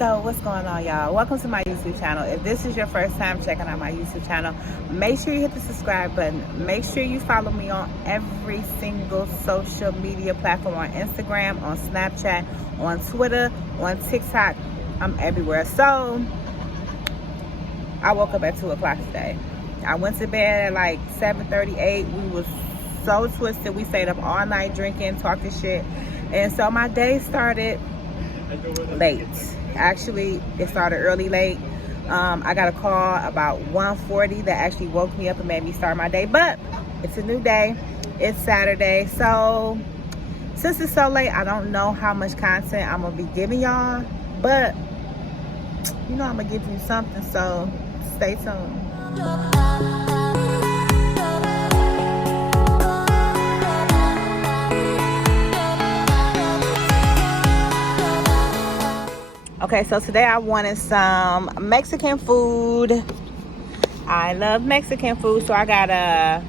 So what's going on, y'all? Welcome to my YouTube channel. If this is your first time checking out my YouTube channel, make sure you hit the subscribe button. Make sure you follow me on every single social media platform, on Instagram, on Snapchat, on Twitter, on TikTok. I'm everywhere. So I woke up at 2 o'clock today. I went to bed at like 7:38. We was so twisted. We stayed up all night drinking, talking shit. And so my day started late. Actually, it started early late. I got a call about 1:40 that actually woke me up and made me start my day. But it's a new day. It's Saturday. So since it's so late, I don't know how much content I'm going to be giving y'all. But, you know, I'm going to give you something. So stay tuned. Okay, so today I wanted some Mexican food. I love Mexican food, so I got a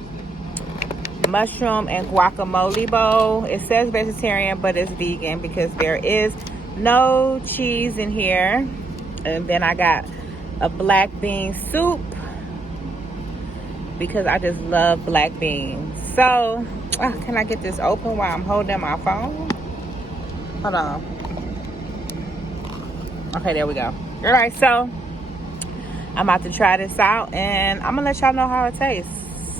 mushroom and guacamole bowl. It says vegetarian, but it's vegan because there is no cheese in here. And then I got a black bean soup because I just love black beans. So, can I get this open while I'm holding my phone? Hold on. Okay, there we go. All right, so I'm about to try this out and I'm gonna let y'all know how it tastes.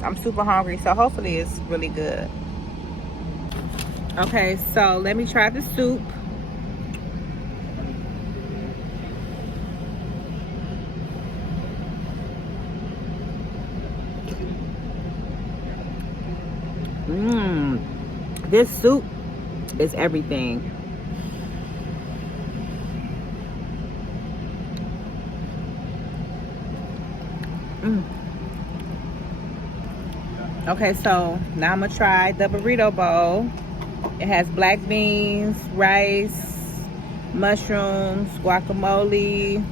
I'm super hungry, so hopefully it's really good. Okay, so let me try the soup. This soup is everything. Okay, so now I'm gonna try the burrito bowl. It has black beans, rice, mushrooms, guacamole.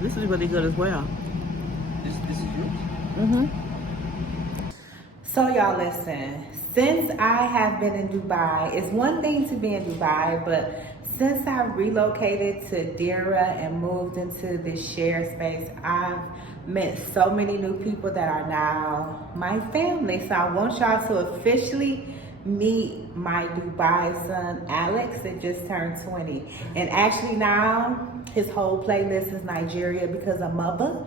This is really good as well. This is yours? So y'all listen, since I have been in Dubai, it's one thing to be in Dubai, but since I relocated to Dira and moved into this shared space, I've met so many new people that are now my family. So I want y'all to officially meet my Dubai son, Alex, that just turned 20. And actually now, his whole playlist is Nigeria because of mother.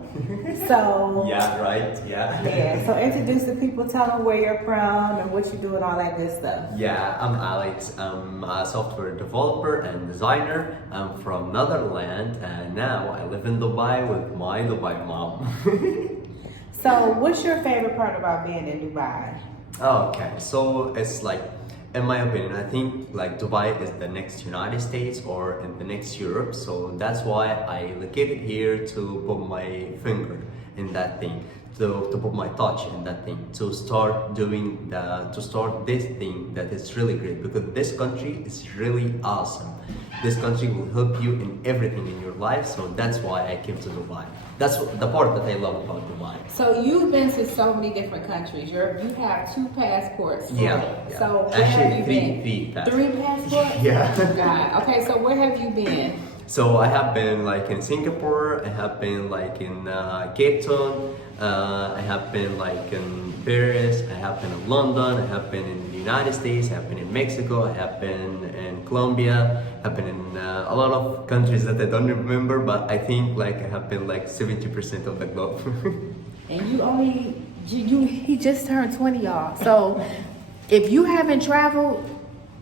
So yeah, right, yeah, so introduce the people, tell them where you're from and what you do and all that good stuff. Yeah, I'm Alex. I'm a software developer and designer. I'm from Netherlands and now I live in Dubai with my Dubai mom. So what's your favorite part about being in Dubai? Okay, so it's like, in my opinion, I think like Dubai is the next United States or in the next Europe. So that's why I located here to put my finger in that thing, to put my touch in that thing, to start this thing that is really great, because this country is really awesome. This country will help you in everything in your life. So that's why I came to Dubai. That's the part that I love about Dubai. So you've been to so many different countries. You have 2 passports. Yeah. So where actually, have you been? 3 passports? Yeah. God. Okay, so where have you been? So I have been like in Singapore, I have been like in Cape Town, I have been like in Paris, I have been in London, I have been in the United States, I have been in Mexico, I have been in Colombia, I have been in a lot of countries that I don't remember, but I think like I have been like 70% of the globe. And he just turned 20, y'all. So if you haven't traveled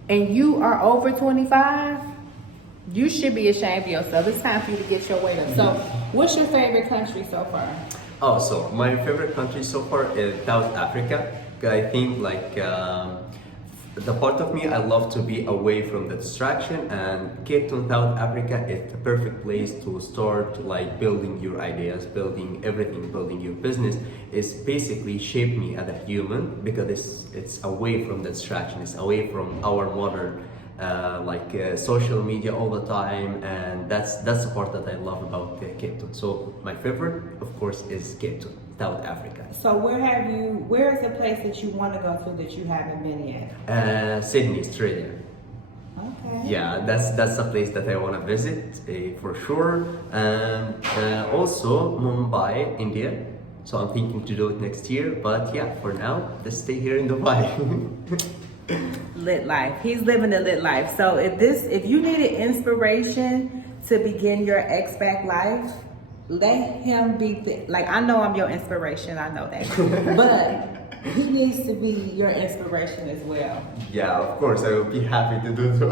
and you are over 25, you should be ashamed of yourself. It's time for you to get your weight up. So what's your favorite country so far? Oh, so my favorite country so far is South Africa. I think like the part of me, I love to be away from the distraction, and Cape Town, South Africa is the perfect place to start like building your ideas, building everything, building your business. It's basically shaped me as a human because it's away from the distraction, it's away from our modern social media all the time, and that's the part that I love about Cape Town. So my favorite, of course, is Cape Town. South Africa. So where is the place that you want to go to that you haven't been yet? Sydney, Australia. Okay. Yeah, that's the place that I want to visit for sure. And also Mumbai, India. So I'm thinking to do it next year. But yeah, for now, let's stay here in Dubai. Lit life. He's living the lit life. So if you needed inspiration to begin your expat life, let him be like, I know I'm your inspiration, I know that. But he needs to be your inspiration as well. Yeah, of course, I will be happy to do so.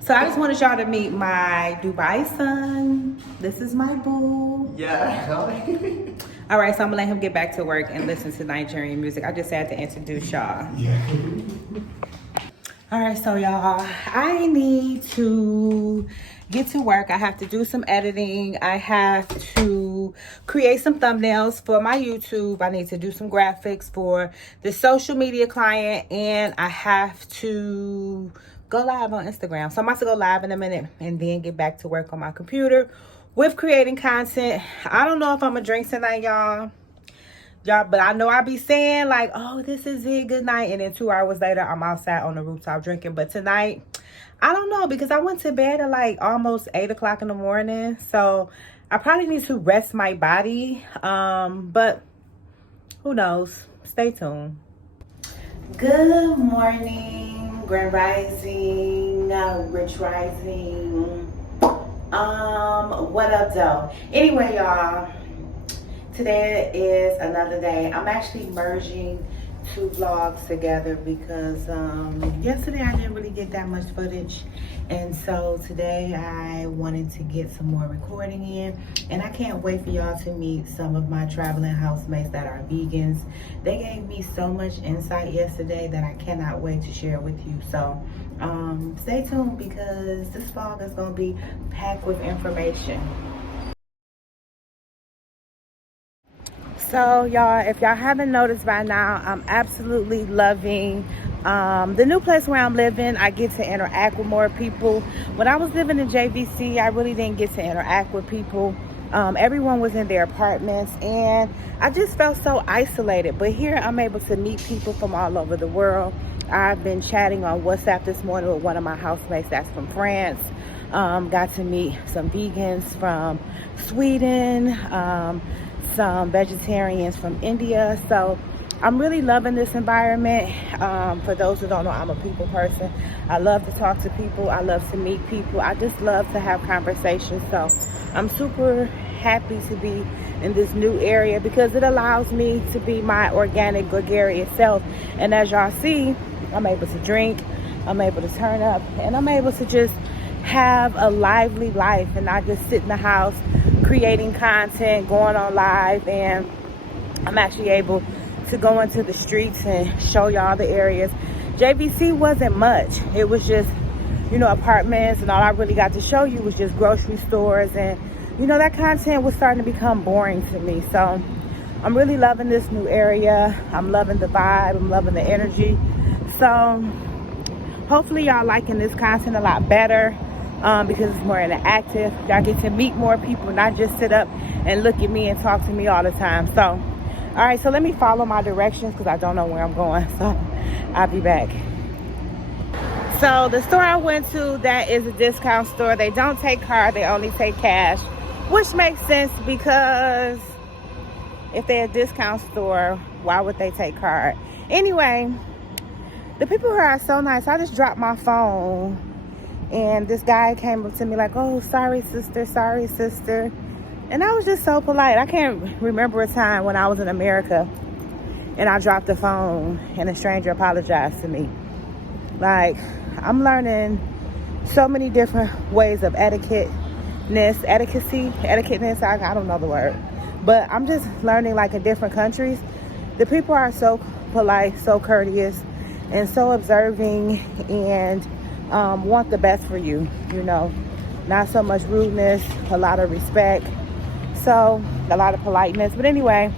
So I just wanted y'all to meet my Dubai son. This is my boo. Yeah. All right, so I'm gonna let him get back to work and listen to Nigerian music. I just had to introduce y'all. Yeah. All right, so y'all, I need to get to work. I have to do some editing. I have to create some thumbnails for my YouTube. I need to do some graphics for the social media client, and I have to go live on Instagram. So I'm about to go live in a minute and then get back to work on my computer with creating content. I don't know if I'm gonna drink tonight, y'all, but I know I be saying like, oh, this is it, good night, and then 2 hours later I'm outside on the rooftop drinking. But tonight, I don't know, because I went to bed at like almost 8 o'clock in the morning, so I probably need to rest my body, but who knows? Stay tuned. Good morning, grand rising, rich rising. What up though? Anyway, y'all, today is another day. I'm actually merging 2 vlogs together because yesterday I didn't really get that much footage, and so today I wanted to get some more recording in, and I can't wait for y'all to meet some of my traveling housemates that are vegans. They gave me so much insight yesterday that I cannot wait to share with you. So stay tuned, because this vlog is going to be packed with information. So y'all, if y'all haven't noticed by now, I'm absolutely loving the new place where I'm living. I get to interact with more people. When I was living in JVC, I really didn't get to interact with people. Everyone was in their apartments, and I just felt so isolated. But here I'm able to meet people from all over the world. I've been chatting on WhatsApp this morning with one of my housemates that's from France. Got to meet some vegans from Sweden, some vegetarians from India. So I'm really loving this environment. For those who don't know, I'm a people person. I love to talk to people. I love to meet people. I just love to have conversations. So I'm super happy to be in this new area because it allows me to be my organic, gregarious self. And as y'all see, I'm able to drink, I'm able to turn up, and I'm able to just have a lively life and not just sit in the house creating content, going on live. And I'm actually able to go into the streets and show y'all the areas. JVC wasn't much. It was just, you know, apartments, and all I really got to show you was just grocery stores, and you know, that content was starting to become boring to me. So I'm really loving this new area. I'm loving the vibe, I'm loving the energy. So hopefully y'all liking this content a lot better, because it's more interactive. Y'all get to meet more people, not just sit up and look at me and talk to me all the time. So all right, so let me follow my directions because I don't know where I'm going. So I'll be back. So the store I went to, that is a discount store. They don't take card, they only take cash, which makes sense because if they're a discount store, why would they take card? Anyway, the people here are so nice. I just dropped my phone and this guy came up to me like, oh, sorry sister. And I was just so polite. I can't remember a time when I was in America and I dropped the phone and a stranger apologized to me. Like, I'm learning so many different ways of etiquetteness, I don't know the word. But I'm just learning, like, in different countries, the people are so polite, so courteous, and so observing, and want the best for you, you know. Not so much rudeness, a lot of respect, so a lot of politeness. But anyway,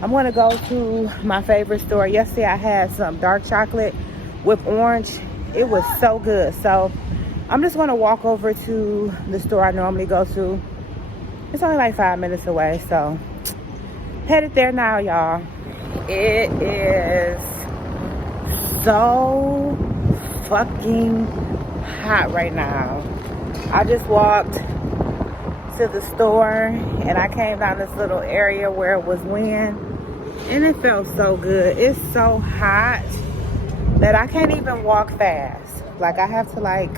I'm going to go to my favorite store. Yesterday I had some dark chocolate with orange. It was so good. So I'm just going to walk over to the store I normally go to. It's only like 5 minutes away, so Headed there now, y'all. It is so fucking hot right now. I just walked to the store and I came down this little area where it was wind and it felt so good. It's so hot that I can't even walk fast. Like, I have to like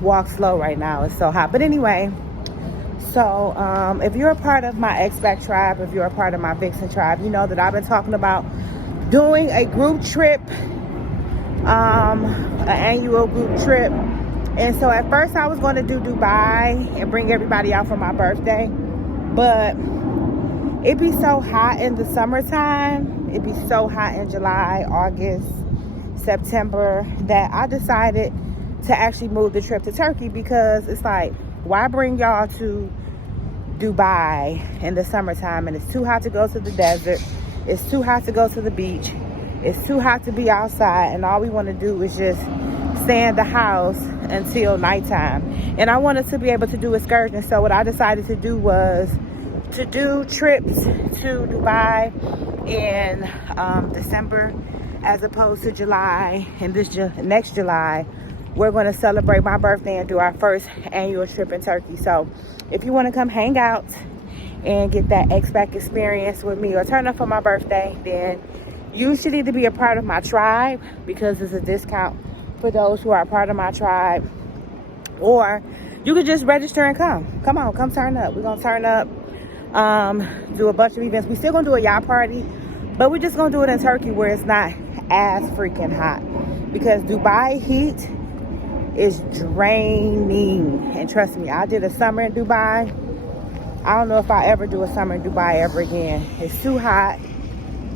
walk slow right now. It's so hot. But anyway, so if you're a part of my Expat tribe, if you're a part of my Vixen tribe, you know that I've been talking about doing a group trip, an annual group trip. And so at first I was going to do Dubai and bring everybody out for my birthday, but it'd be so hot in the summertime. It'd be so hot in July, August, September, that I decided to actually move the trip to Turkey, because it's like, why bring y'all to Dubai in the summertime and it's too hot to go to the desert, it's too hot to go to the beach, it's too hot to be outside, and all we want to do is just stay in the house until nighttime. And I wanted to be able to do excursions. So what I decided to do was to do trips to Dubai in December as opposed to July. And this next July we're going to celebrate my birthday and do our first annual trip in Turkey. So if you want to come hang out and get that expat experience with me or turn up for my birthday, then you should either be a part of my tribe, because there's a discount for those who are part of my tribe, or you could just register and come on, come turn up. We're gonna turn up, do a bunch of events. We're still gonna do a yacht party, but we're just gonna do it in Turkey where it's not as freaking hot, because Dubai heat is draining. And trust me, I did a summer in Dubai. I don't know if I ever do a summer in Dubai ever again. It's too hot,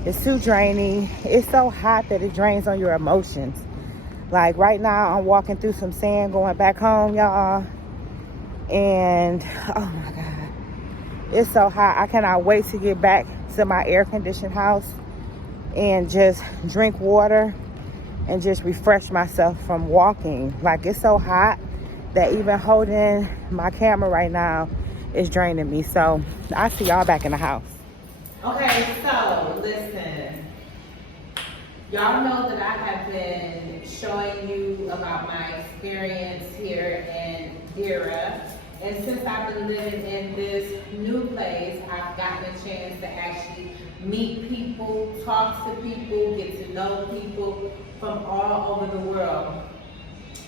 it's too draining. It's so hot that it drains on your emotions. Like right now, I'm walking through some sand going back home, y'all. And oh my God, it's so hot. I cannot wait to get back to my air-conditioned house and just drink water and just refresh myself from walking. Like, it's so hot that even holding my camera right now is draining me. So I'll see y'all back in the house. Okay, so listen. Y'all know that I have been showing you about my experience here in Dira. And since I've been living in this new place, I've gotten a chance to actually meet people, talk to people, get to know people from all over the world.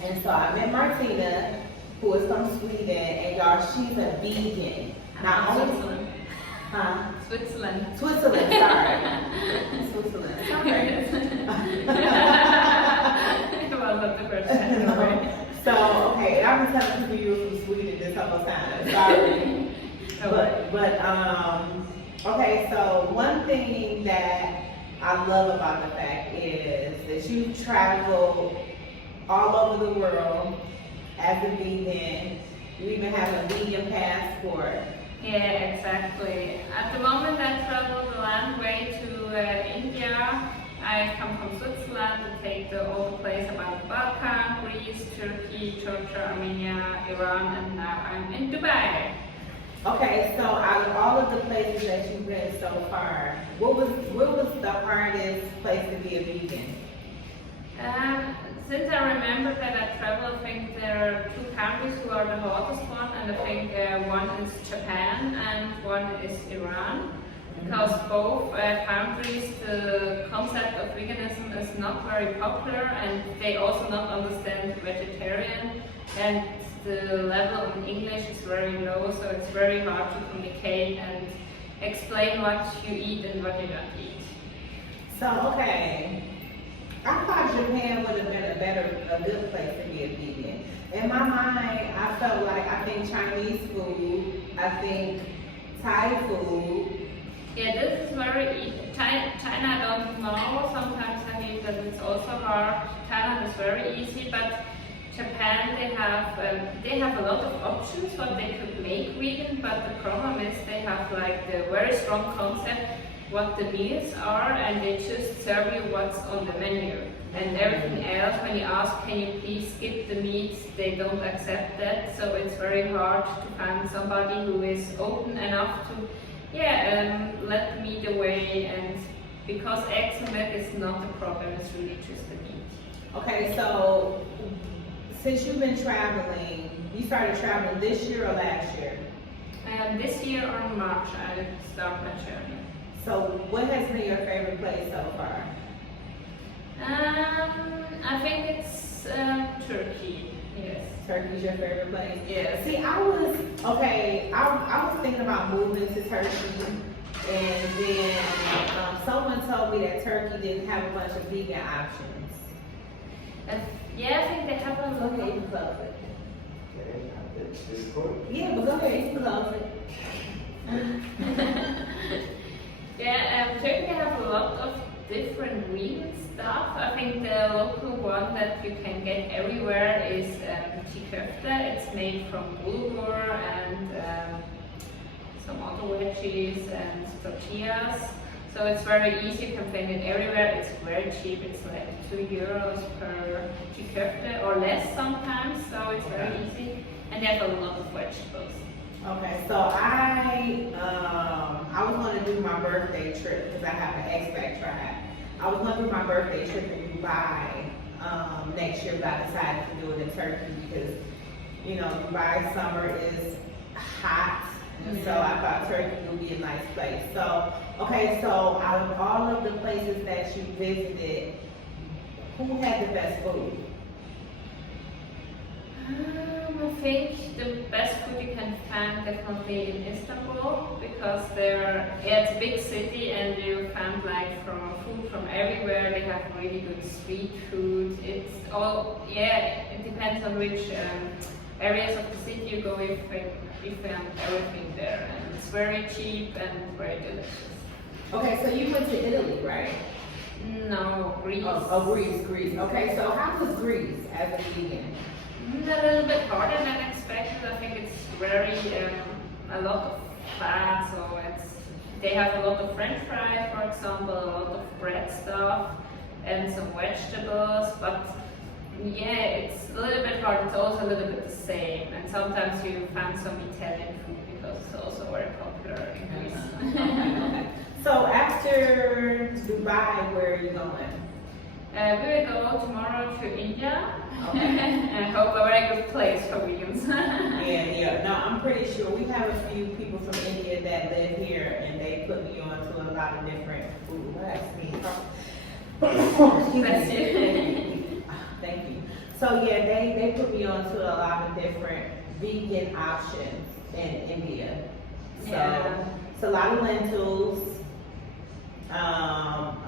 And so I met Martina, who is from Sweden, and y'all, she's a vegan. Not only Switzerland. Switzerland, sorry. Switzerland, sorry. Well, not the first time. So, okay, I've been telling people you were from Sweden this whole time. Sorry. Okay, so one thing that I love about the fact is that you travel all over the world as a vegan. You even have a vegan passport. Yeah, exactly. At the moment I travel the land way to India. I come from Switzerland to take the old place about the Balkan, Greece, Turkey, Georgia, Armenia, Iran, and now I'm in Dubai. Okay, so out of all of the places that you've been so far, what was the hardest place to be a vegan? Since I remember that I travel, I think there are two countries who are the hottest one, and I think one is Japan and one is Iran. Because both countries, the concept of veganism is not very popular, and they also not understand vegetarian, and the level in English is very low, so it's very hard to communicate and explain what you eat and what you don't eat. So, okay, I thought Japan would have been a good place to be a vegan. In my mind, I felt like, I think Chinese food, I think Thai food. Yeah, this is very easy. China I don't know, sometimes I think that it's also hard. Thailand is very easy, but Japan, they have a lot of options what they could make vegan, but the problem is they have like the very strong concept what the meals are, and they just serve you what's on the menu. And everything else, when you ask, can you please skip the meats, they don't accept that. So it's very hard to find somebody who is open enough to let me the way, and because Expat is not a problem, it's really just the beach. Okay, so since you've been traveling, you started traveling this year or last year? This year on March, I start my journey. So what has been your favorite place so far? I think it's Turkey. Yes. Turkey's your favorite place? Yes. See, I was thinking about moving to Turkey, and then someone told me that Turkey didn't have a bunch of vegan options. Yeah, I think they have a lot. Okay, you can close it. It's cool. Yeah, but go ahead, you can close it. Turkey have a lot of different vegan stuff. I think the local one that you can get everywhere is çiğ köfte. It's made from bulgur and some other veggies and tortillas. So it's very easy, you can find it everywhere. It's very cheap, it's like €2 per çiğ köfte or less sometimes, so it's very easy. And they have a lot of vegetables. Okay, so I was going to do my birthday trip because I have an expat tribe. I was going to do my birthday trip in Dubai next year, but I decided to do it in Turkey because, you know, Dubai summer is hot, and so I thought Turkey would be a nice place. So, okay, so out of all of the places that you visited, who had the best food? I think the best food you can find definitely in Istanbul because it's a big city and you find like food from everywhere. They have really good street food. It's all, it depends on which areas of the city you go. You find everything there, and it's very cheap and very delicious. Okay, so you went to Italy, right? No, Greece. Greece. Okay, so how was Greece as a vegan? A little bit harder than expected. I think it's very a lot of fat, so they have a lot of French fries, for example, a lot of bread stuff, and some vegetables. But it's a little bit hard. It's also a little bit the same, and sometimes you find some Italian food because it's also very popular in Greece. Okay. So after Dubai, where are you going? We will go tomorrow to India. Okay. I hope a very good place for vegans. Yeah. No, I'm pretty sure we have a few people from India that live here, and they put me on to a lot of different food. Bless you. Thank you. So yeah, they put me on to a lot of different vegan options in India. So it's a lot of lentils, a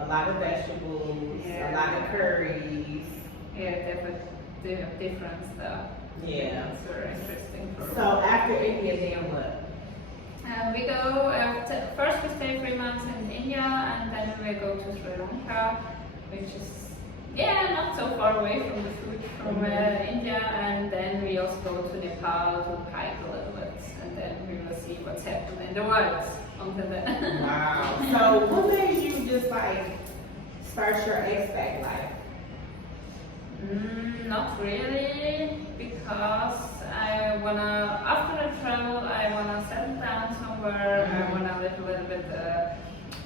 lot of vegetables, a lot of curries. They have different stuff. Yeah. It's very interesting. So after India, then what? We go, first we stay 3 months in India, and then we go to Sri Lanka, which is, not so far away from the food from India, and then we also go to Nepal to hike a little bit, and then we will see what's happening in the world until then. Wow. So what made you just start your expat life? Not really, because after the travel, I wanna settle down somewhere. I wanna live a little bit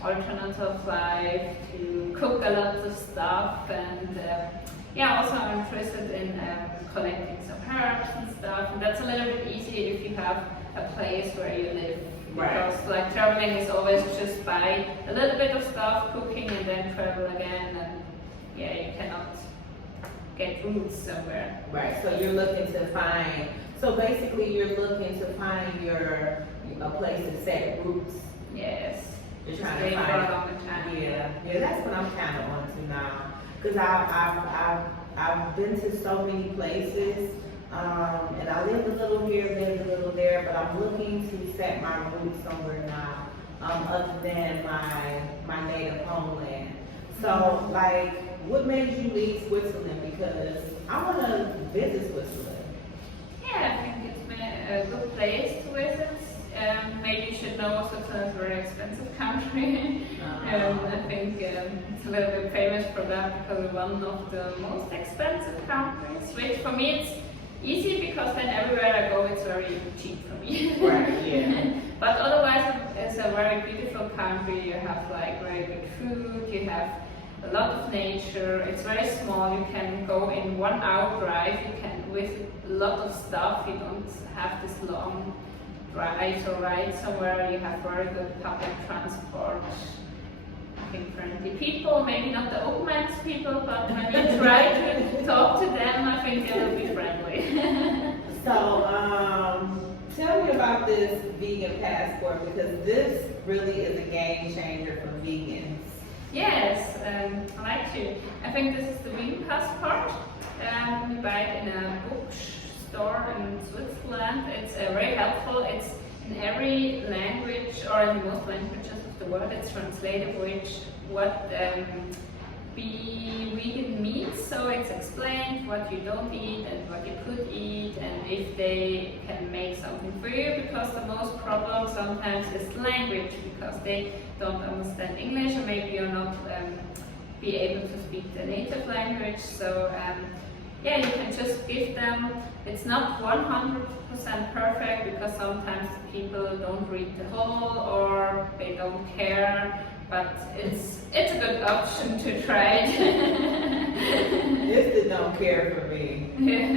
alternative life, to cook a lot of stuff, and also I'm interested in collecting some herbs and stuff. And that's a little bit easier if you have a place where you live. Right. Because like traveling is always just buy a little bit of stuff, cooking, and then travel again, and you cannot get roots somewhere. Right, so you're looking to find, you're looking to find a place to set roots. Yes. You're Just trying wait to for find a long time. Yeah, that's what I'm kind of on to now. Because I've been to so many places, and I lived a little here, lived a little there, but I'm looking to set my roots somewhere now, other than my native homeland. So, what made you leave Switzerland? Because I want to visit Switzerland. Yeah, I think it's a good place to visit. Maybe you should know Switzerland is a very expensive country. I think it's a little bit famous for that because it's one of the most expensive countries, which for me easy because then everywhere I go it's very cheap for me. Right, yeah. But otherwise it's a very beautiful country. You have like very good food, you have a lot of nature, it's very small, you can go in 1 hour drive, you can visit a lot of stuff, you don't have this long drive or ride somewhere, you have very good public transport. I think friendly people, maybe not the HOUSEMATE people, but when you try to talk to them, I think they will be friendly. So, tell me about this vegan passport, because this really is a game changer for vegans. Yes, I like to. I think this is the vegan passport. We buy it in a bookstore in Switzerland. It's very helpful. It's in every language, or in most languages of the world. It's translated what be vegan means. So it's explained what you don't eat and what you could eat, and if they can make something for you. Because the most problem sometimes is language, because they don't understand English, or maybe you're not be able to speak the native language. So yeah, you can just give them. It's not 100% perfect, because sometimes people don't read the whole, or they don't care. But it's a good option to try it. This did don't care for me.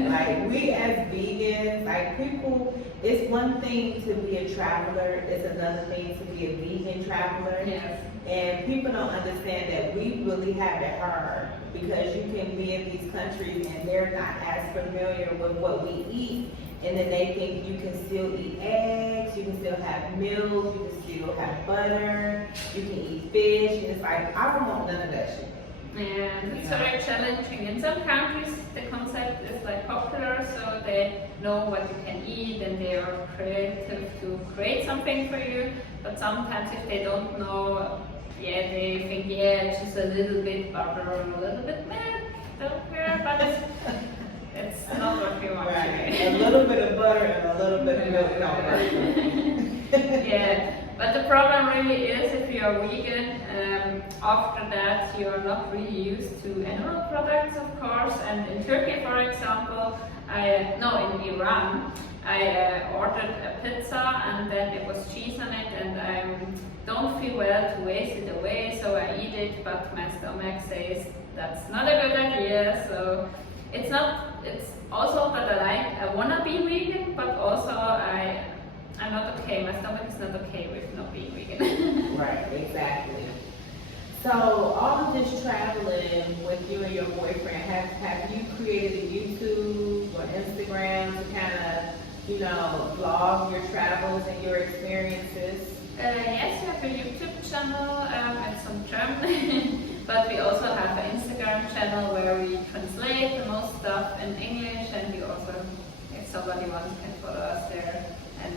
Like, we as vegans, like, people, it's one thing to be a traveler, it's another thing to be a vegan traveler. Yes. And people don't understand that we really have it hard, because you can be in these countries and they're not as familiar with what we eat, and then they think you can still eat eggs, you can still have milk, you can still have butter, you can eat fish, and it's like, I don't want none of that shit. And it's very challenging. In some countries the concept is like popular, so they know what you can eat and they are creative to create something for you. But sometimes if they don't know, yeah, they think, yeah, just a little bit butter or a little bit milk, don't care, but it's not what you want to Right. A little bit of butter and a little bit of milk don't work. Yeah, but the problem really is if you are vegan, after that you are not really used to animal products, of course. And in Turkey, for example, in Iran, I ordered a pizza and then it was cheese on it, and I don't feel well to waste it away, so I eat it, but my stomach says that's not a good idea. So it's also that I wanna be vegan, but also I'm not okay. My stomach is not okay with not being vegan. Right, exactly. So all of this traveling with you and your boyfriend, have you created a YouTube or Instagram to kind of, vlog your travels and your experiences? Yes, we have a YouTube channel, it's on German, but we also have an Instagram channel where we translate the most stuff in English, and we also, if somebody wants, can follow us there. And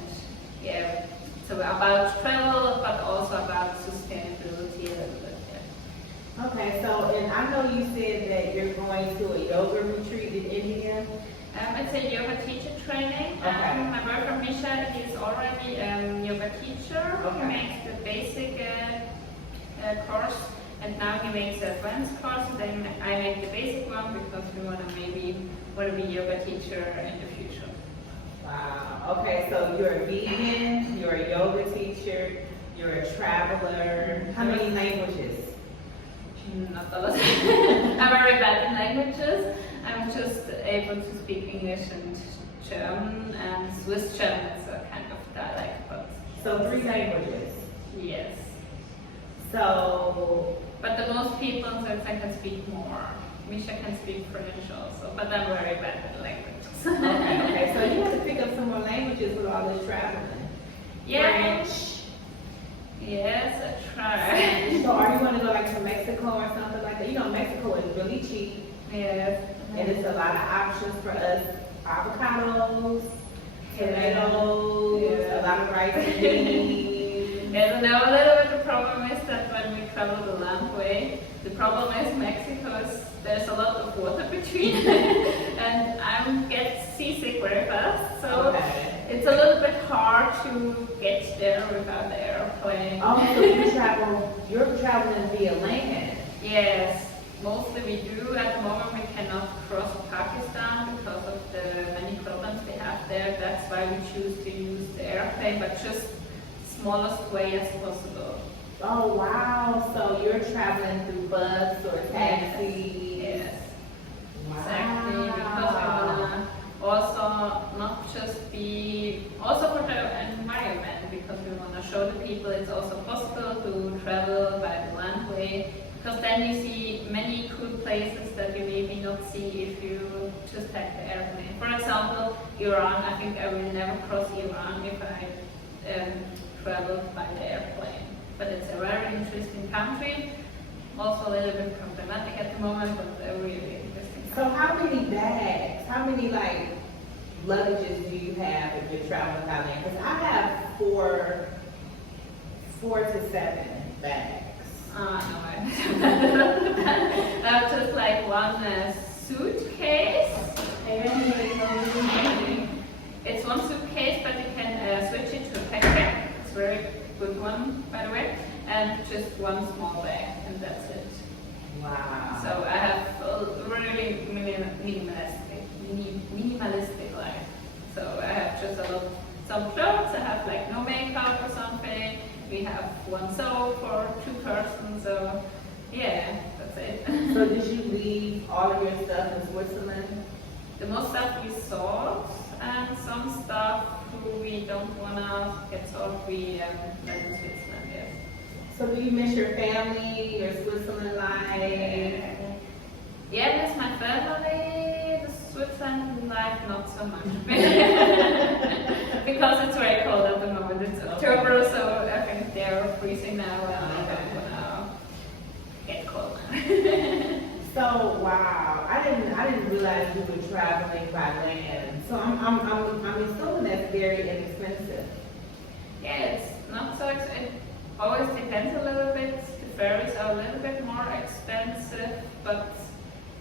yeah, so about travel, but also about sustainability a little bit. Yeah. Okay, so, and I know you said that you're going to a yoga retreat in India. It's a yoga teacher training. Okay. My boyfriend Misha, he's already a yoga teacher. Okay. He makes the basic course, and now he makes the advanced course. Then I make the basic one, because we want to be yoga teacher in the future. Wow. Okay, so you're a vegan, you're a yoga teacher, you're a traveler. How many languages? Not a lot. I'm very bad in languages. I'm just able to speak English and German, and Swiss German is a kind of dialect. But So 3 languages. yes. So, But the most people says I can speak more. Misha can speak French also, but I'm very bad at languages. okay, so you have to pick up some more languages with all this traveling. Yeah. French. Yes, I try. So are you going to go like to Mexico or something like that? Mexico is really cheap, Yes. and it's a lot of options for us. Avocados, tomatoes, Yeah. a lot of rice and beans. Yes, now a little bit the problem is that when we travel the long way, the problem is Mexico is there's a lot of water between, and I get seasick very fast. So Okay. it's a little bit hard to get there without the airplane. Also, you're traveling via land. Yes. mostly we do. At the moment we cannot cross Pakistan because of the many problems they have there. That's why we choose to use the airplane, but just smallest way as possible. Oh wow, so you're traveling through bus or taxi? Yes. Wow. Exactly, because we wanna also not just be, also for the environment, because we wanna show the people it's also possible to travel by the landway, because then you see many cool places that you maybe not see if you just take the airplane. For example, Iran, I think I will never cross Iran if I traveled by the airplane. But it's a very interesting country, also a little bit problematic at the moment, but a really interesting country. So how many bags, how many like luggages do you have if you're traveling Thailand? Because I have four to 7 bags. No, I have just like one suitcase. It's one suitcase, but you can switch it to a backpack. It's a very good one, by the way. And just one small bag, and that's it. Wow. So I have a really minimalistic life. So I have just some clothes. I have like no makeup or something. We have one soap for 2 persons. So yeah, that's it. So did you leave all of your stuff in Switzerland? The most stuff we sold, and some stuff we don't wanna get sold, we let in Switzerland. Yes. So do you miss your family, your Switzerland life? Yeah, miss my family. The Switzerland life, not so much. Because it's very cold at the moment. It's October, so I think they're freezing now, and I don't wanna get cold now. So wow, I didn't realize you were traveling by land. So I'm assuming that's very inexpensive. Yeah, it's not so expensive. It always depends a little bit. The ferries are a little bit more expensive, but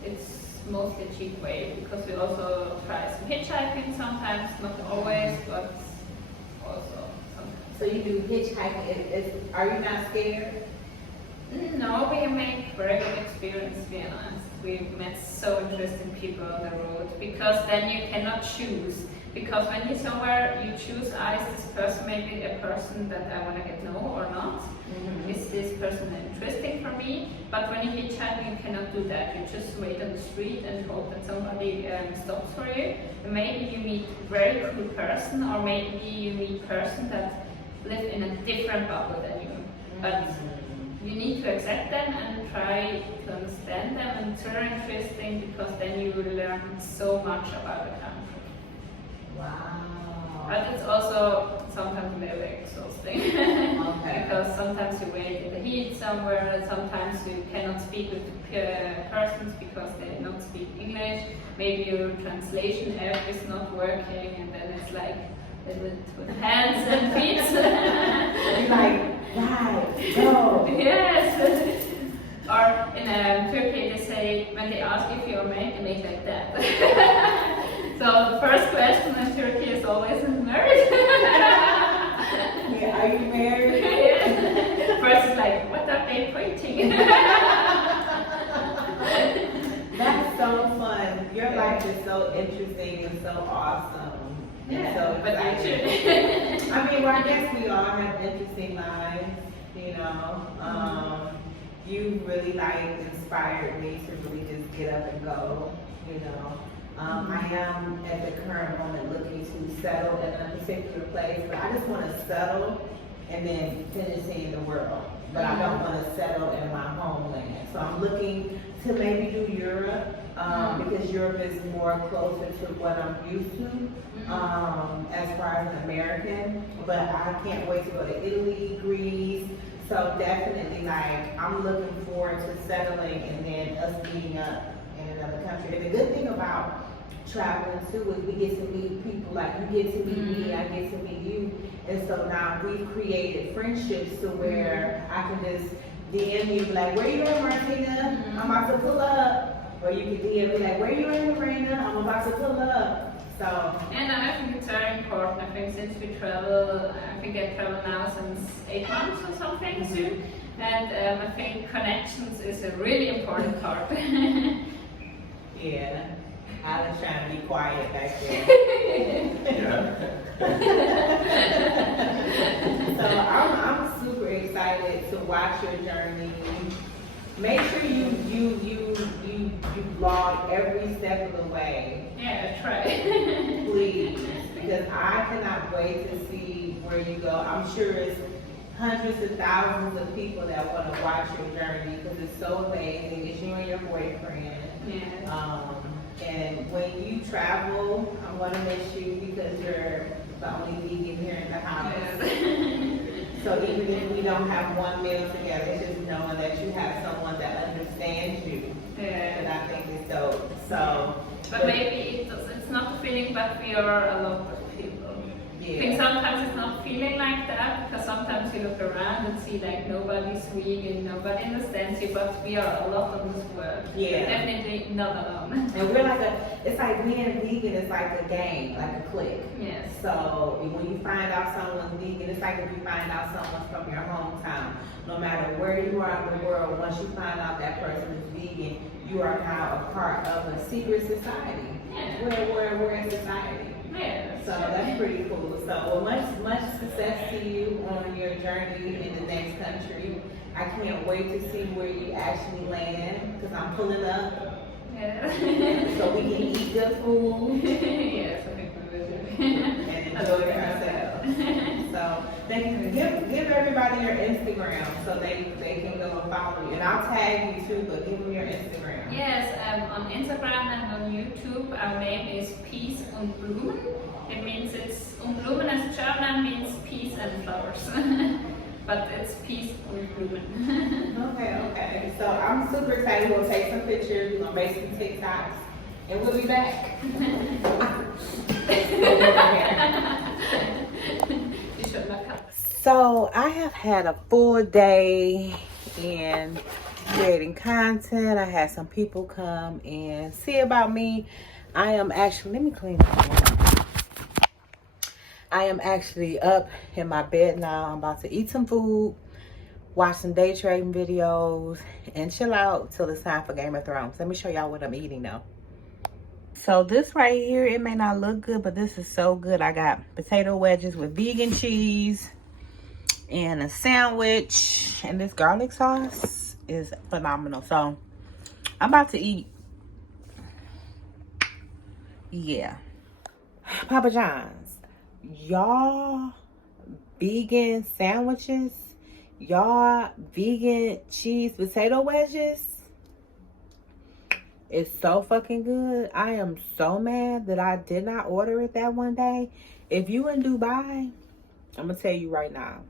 it's mostly a cheap way, because we also try some hitchhiking sometimes, not always, but also sometimes. So you do hitchhiking. Are you not scared? No, we make very good experience, to be honest. We met so interesting people on the road, because then you cannot choose. Because when you're somewhere, you choose, is this person maybe a person that I want to get know or not? Mm-hmm. Is this person interesting for me? But when you hitchhike, you cannot do that. You just wait on the street and hope that somebody stops for you. And maybe you meet a very cool person, or maybe you meet person that live in a different bubble than you. But you need to accept them and try to understand them, and it's very interesting, because then you will learn so much about the country. Wow. But it's also sometimes very exhausting. Okay. Because sometimes you wait in the heat somewhere, sometimes you cannot speak with the persons because they don't speak English. Maybe your translation app is not working, and then it's like with hands and feet. You're like, right, go. Yes. Or in Turkey, they say, when they ask if you're married, they make like that. So the first question in Turkey is always, married? Yeah, are you married? Yes. First is like, what are they pointing? That's so fun. Your life is so interesting and so awesome. Yeah, so but exciting. I mean, well, I guess we all have interesting lives, you know. You really inspired me to really just get up and go, you know. I am at the current moment looking to settle in a particular place, but I just want to settle and then finish seeing the world. But I don't want to settle in my homeland. So I'm looking to maybe do Europe, because Europe is more closer to what I'm used to, as far as an American. But I can't wait to go to Italy, Greece. So definitely, I'm looking forward to settling and then us meeting up in another country. And the good thing about traveling too is we get to meet people, like you get to meet me, I get to meet you. And so now we've created friendships to where I can just DM you like, where you at, Martina? I'm about to pull up. Or you can DM me like, where you at, Marina? I'm about to pull up. So. And I think it's very important. I think since we travel, I think I travel now since 8 months or something soon. And I think connections is a really important part. Yeah, I was trying to be quiet back there. So I'm super excited to watch your journey. Make sure you vlog every step of the way. Yeah, try. Please, because I cannot wait to see where you go. I'm sure it's hundreds of thousands of people that want to watch your journey because it's so amazing. It's you and your boyfriend. Yeah. And when you travel, I'm going to miss you because you're the only vegan here in the house. So even if we don't have one meal together, it's just knowing that you have someone that understands you. Yeah. And I think it's dope. So, but maybe it's not a feeling, but we are a lot of people. I think sometimes it's not feeling like that because sometimes you look around and see like nobody's vegan, nobody understands you, but we are a lot on this world. Yeah. Definitely not alone. And we're like it's like being vegan is like a game, like a clique. Yes. So when you find out someone's vegan, it's like if you find out someone's from your hometown. No matter where you are in the world, once you find out that person is vegan, you are now a part of a secret society. Yeah. We're in society. Yeah. So that's pretty cool. So well, much success to you on your journey in the next country. I can't wait to see where you actually land because I'm pulling up. Yeah. So we can eat good food. Yes, I think we will do. And enjoy ourselves. So give everybody your Instagram so they can go and follow you. And I'll tag you too, but give them your Instagram. Yes, on Instagram and on YouTube, our name is Peace und Blumen. It means it's Blumen as German means peace and flowers. But it's Peace und Blumen. Okay. So I'm super excited. We'll take some pictures, we're gonna make some TikToks, and we'll be back. So I have had a full day in creating content. I had some people come and see about me. I am actually, let me clean up. I am actually up in my bed now. I'm about to eat some food, watch some day trading videos, and chill out till it's time for Game of Thrones. Let me show y'all what I'm eating now. So this right here, it may not look good, but this is so good. I got potato wedges with vegan cheese and a sandwich, and this garlic sauce is phenomenal. So I'm about to eat. Yeah. Papa John's, y'all vegan sandwiches, y'all vegan cheese potato wedges, it's so fucking good. I am so mad that I did not order it that one day. If you in Dubai, I'm gonna tell you right now,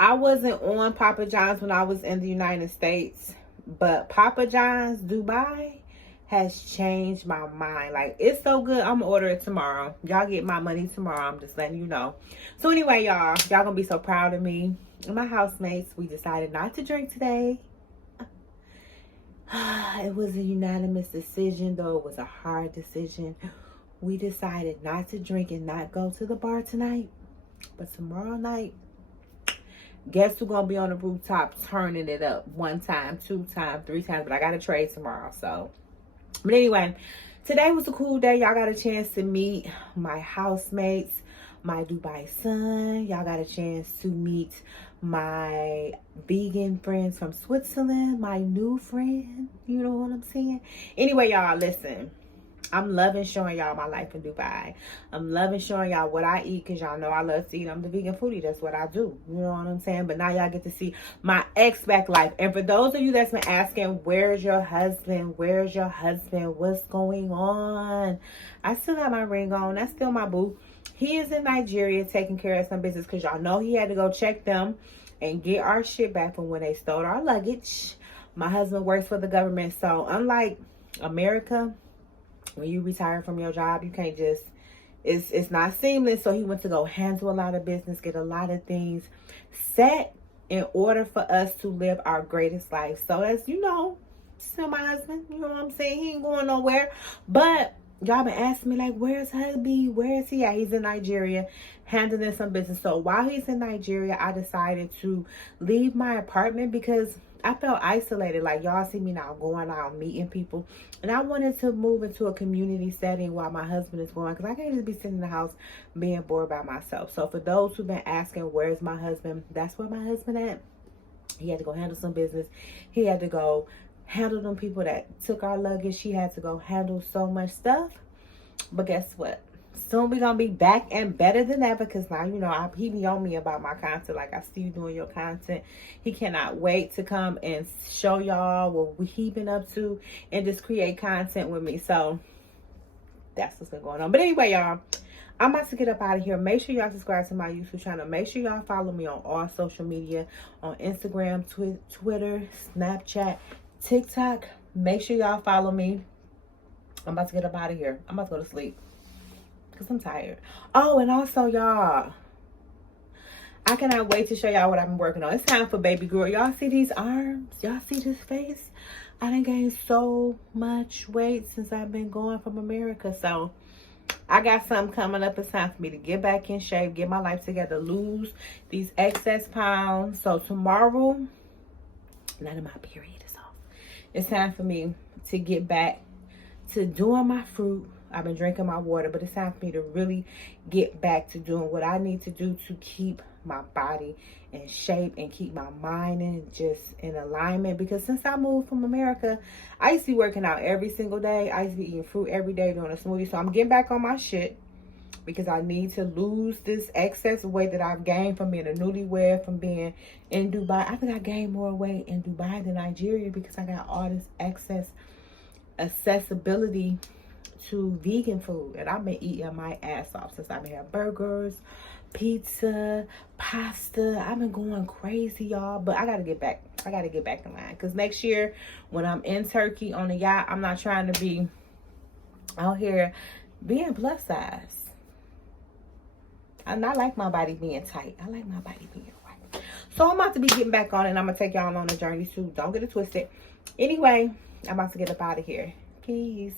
I wasn't on Papa John's when I was in the United States, but Papa John's Dubai has changed my mind. Like, it's so good. I'm gonna order it tomorrow. Y'all get my money tomorrow. I'm just letting you know. So anyway, y'all gonna be so proud of me and my housemates. We decided not to drink today. It was a unanimous decision, though it was a hard decision. We decided not to drink and not go to the bar tonight, but tomorrow night, guess who's gonna be on the rooftop turning it up 1 time, 2 times, 3 times, but I gotta trade tomorrow. So but anyway, today was a cool day. Y'all got a chance to meet my housemates, my Dubai son. Y'all got a chance to meet my vegan friends from Switzerland, my new friend. You know what I'm saying? Anyway, y'all, listen. I'm loving showing y'all my life in Dubai. I'm loving showing y'all what I eat because y'all know I love to eat. I'm the vegan foodie. That's what I do. You know what I'm saying? But now y'all get to see my expat life. And for those of you that's been asking, where's your husband? Where's your husband? What's going on? I still got my ring on. That's still my boo. He is in Nigeria taking care of some business because y'all know he had to go check them and get our shit back from when they stole our luggage. My husband works for the government. So unlike America, when you retire from your job, you can't just, it's not seamless. So he went to go handle a lot of business, get a lot of things set in order for us to live our greatest life. So as you know, still my husband, you know what I'm saying? He ain't going nowhere. But y'all been asking me like, where's hubby? Where is he at? He's in Nigeria handling some business. So while he's in Nigeria, I decided to leave my apartment because I felt isolated. Like, y'all see me now going out, meeting people. And I wanted to move into a community setting while my husband is going, because I can't just be sitting in the house being bored by myself. So for those who've been asking, where's my husband? That's where my husband at. He had to go handle some business. He had to go handle them people that took our luggage. He had to go handle so much stuff. But guess what? Soon we're going to be back and better than ever, because now, you know, he be on me about my content. Like, I see you doing your content. He cannot wait to come and show y'all what he been up to and just create content with me. So that's what's been going on. But anyway, y'all, I'm about to get up out of here. Make sure y'all subscribe to my YouTube channel. Make sure y'all follow me on all social media, on Instagram, Twitter, Snapchat, TikTok. Make sure y'all follow me. I'm about to get up out of here. I'm about to go to sleep because I'm tired. Oh, and also, y'all, I cannot wait to show y'all what I've been working on. It's time for baby girl. Y'all see these arms? Y'all see this face? I done gained so much weight since I've been going from America. So I got something coming up. It's time for me to get back in shape, get my life together, lose these excess pounds. So tomorrow, none of my period is off. It's time for me to get back to doing my fruit. I've been drinking my water, but it's time for me to really get back to doing what I need to do to keep my body in shape and keep my mind in alignment. Because since I moved from America, I used to be working out every single day. I used to be eating fruit every day, doing a smoothie. So I'm getting back on my shit because I need to lose this excess weight that I've gained from being a newlywed, from being in Dubai. I think I gained more weight in Dubai than Nigeria because I got all this excess accessibility to vegan food, and I've been eating my ass off since I've been having burgers, pizza, pasta. I've been going crazy, y'all, but I gotta get back. I gotta get back in line, because next year when I'm in Turkey on the yacht, I'm not trying to be out here being plus size. And I like my body being tight. I like my body being right. So I'm about to be getting back on it, and I'm gonna take y'all on the journey too. Don't get it twisted. Anyway, I'm about to get up out of here. Peace.